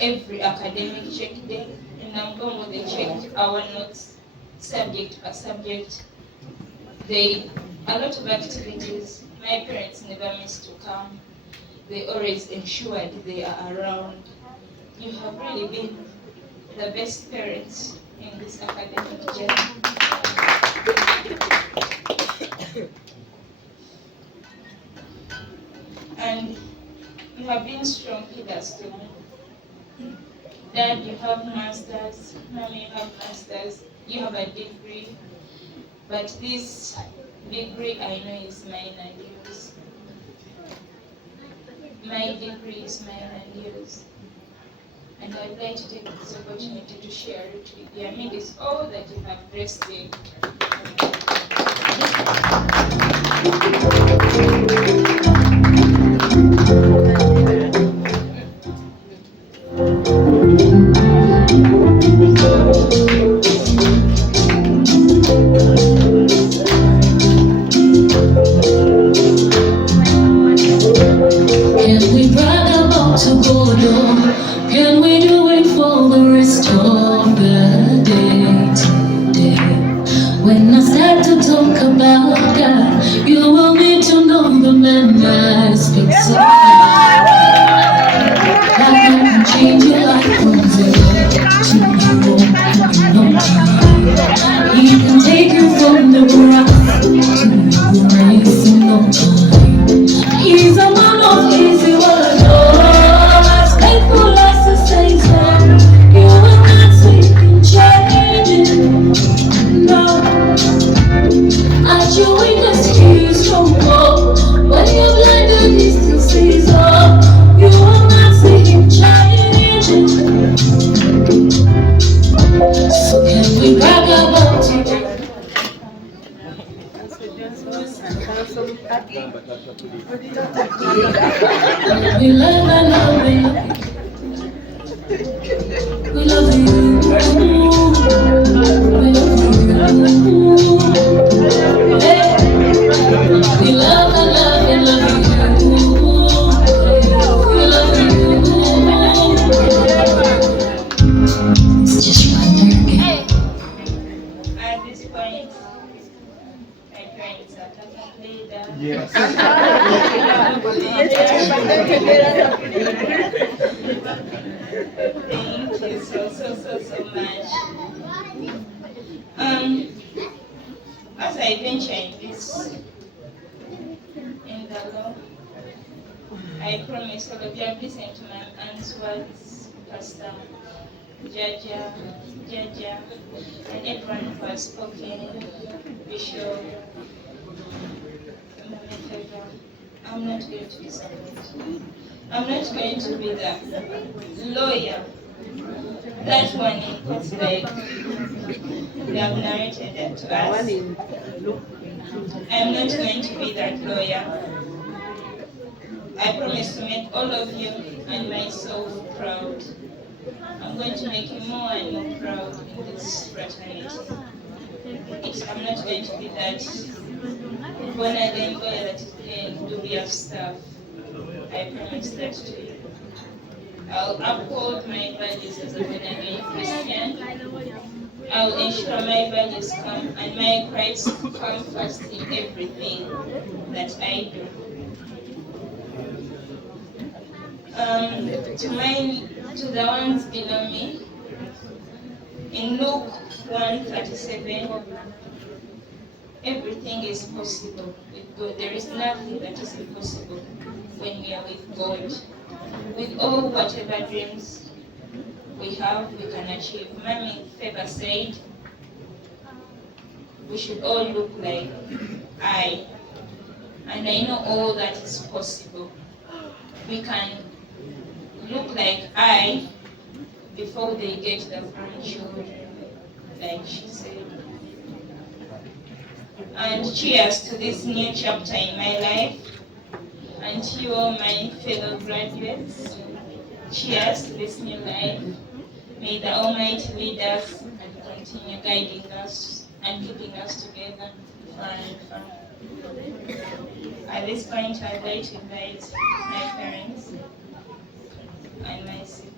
every academic check day, and I'm going with the check our notes subject by subject. A lot of activities, my parents never missed to come. They always ensured they are around. You have really been the best parents in this academic journey. And you have been strong pillars to me. Dad, you have masters. Mommy, you have masters. You have a degree. But this degree I know is mine and yours. My degree is mine and yours. And I'd like to take this opportunity to share it with you. I mean, it's all that you have blessed me. Can we brag about to go down? Can we do it for the rest of the day today? When I start to talk about God, you will need to know the man I speak so high. I can change your life from zero to hero in no time. He can take you from the grass to the race in no time. He's a man of easy words, as faithful as the saints are. You will not see him changing, no. At your weakest, he is stronger. When you're blinded, he still sees all. You will not see him changing. So can we brag about it? We love and love you. We love you. We love you. Hey. We love and love and love you. We love you. It's just my turn. At this point, my parents are talking later. Yes. Thank you so much. As I venture in this, in the law, I promise all of you have listened to my aunt's words, Pastor Jaja, and everyone who has spoken, Bishop, I'm not going to disappoint. I'm not going to be the lawyer. That one is like they have narrated that to us. I'm not going to be that lawyer. I promise to make all of you and myself proud. I'm going to make you more and more proud in this fraternity. I'm not going to be that one of them lawyer that can do real stuff. I promise that to you. I'll uphold my values as a born-again Christian. I'll ensure my values come and my Christ come first in everything that I do. To the ones below me, in Luke 1:37, everything is possible with God. There is nothing that is impossible when we are with God. With all whatever dreams we have, we can achieve. Mommy Favor said, we should all look like I. And I know all that is possible. We can look like I before they get the grandchildren, like she said. And cheers to this new chapter in my life. And to you all my fellow graduates, cheers to this new life. May the Almighty lead us and continue guiding us and keeping us together forever and forever. At this point, I'd like to invite my parents and my siblings.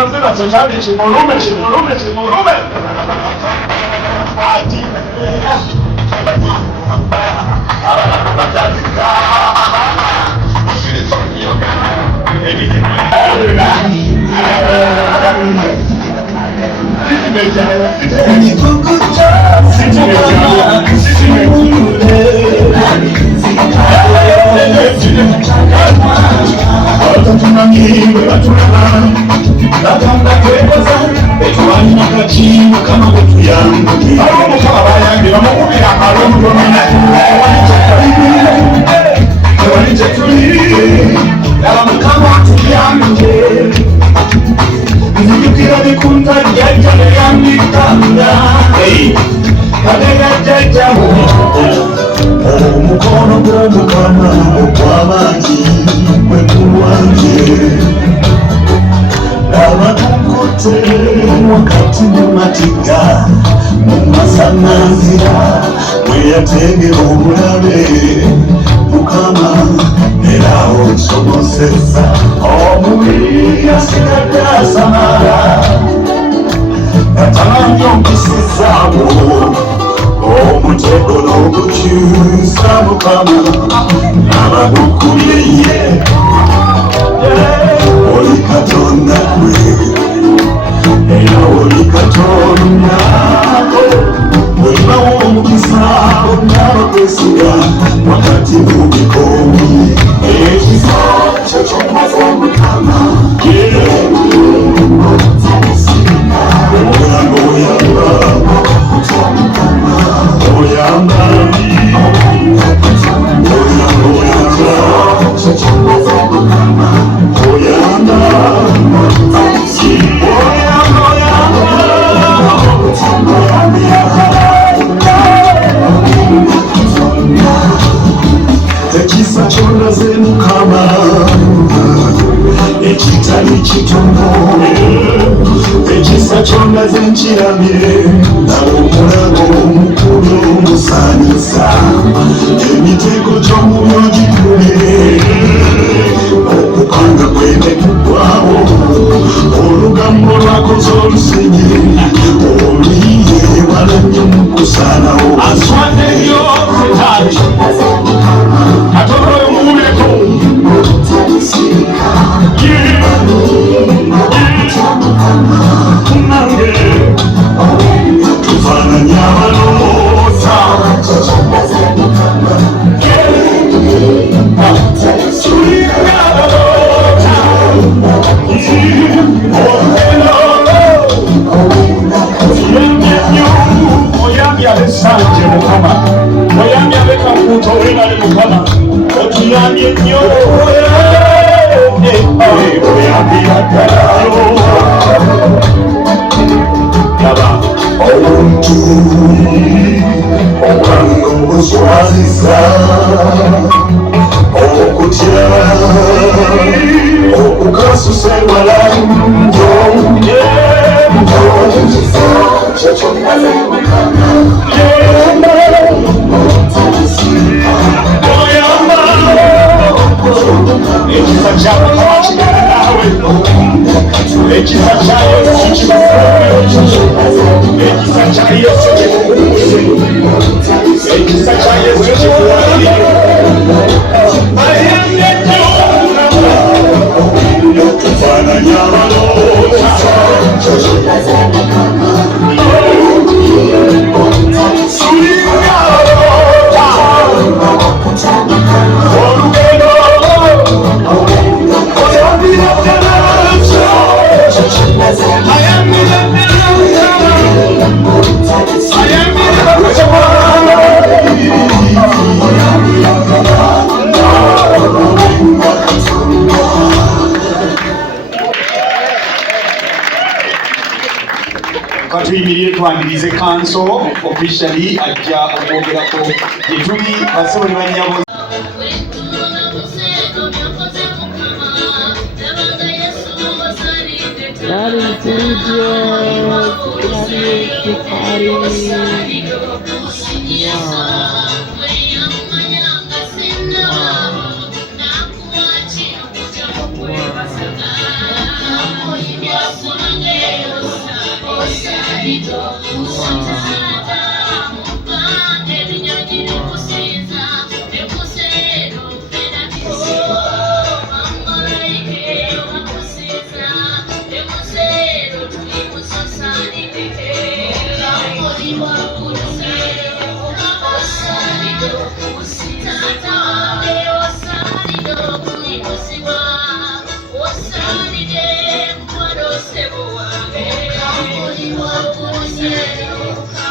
Mazina, sojali, chimurume. Umukono gw'Omukama ogw'amaanyi mukulu wange abakukote wakati mu matiga mu masamanzira weyatengera omulabe Mukama era osobozesa omubiri yasigadde asamala atamanya onkisizaawo omutego n'okukyusa Mukama n'abagukubye oli Katonda gwe era oli Katonda olinawo omukisa onnabakwesiga wakati mu bikomi ekifo kyo ky'omaze Mukama ekisa ky'olaze Mukama ekitali kitono ekisa ky'olaze nkirabye nabo omulago omukulu omusanyusa emitego gy'omubi ogikubye okupanga kwemekugwawo olugambo lwakoze olusenyi oluyiye walemye mu kusalawo aswaddeyo setali Katono oyo muwuleko nange tufaananya abalowooza tulinga abaloota oyambye nnyo oyambye ab'essanje Mukama oyambye ab'ekakuuto weebale Mukama otuyambye nnyo oyambye ddalayo Okangozwaziza okutya okukasuselwala ekisa kyako kawakigana nawe ekisa kya Yesu kibafuume ekisa kya Yesu kikukumbuse ekisa kya Yesu kikuwalire ayambedde okufaananya abaloota sulinga abaloota olugero oyambira ddala ayambira Katuyimirire twanirize kanso officially ajja okwogerako gye tuli basebo ne bannyabo.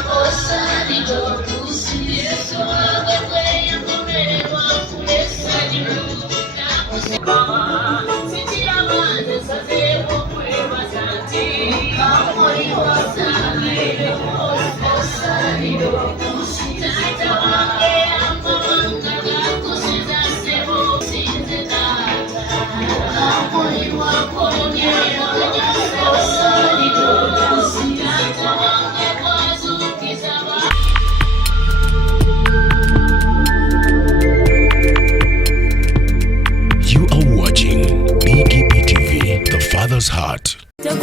Osani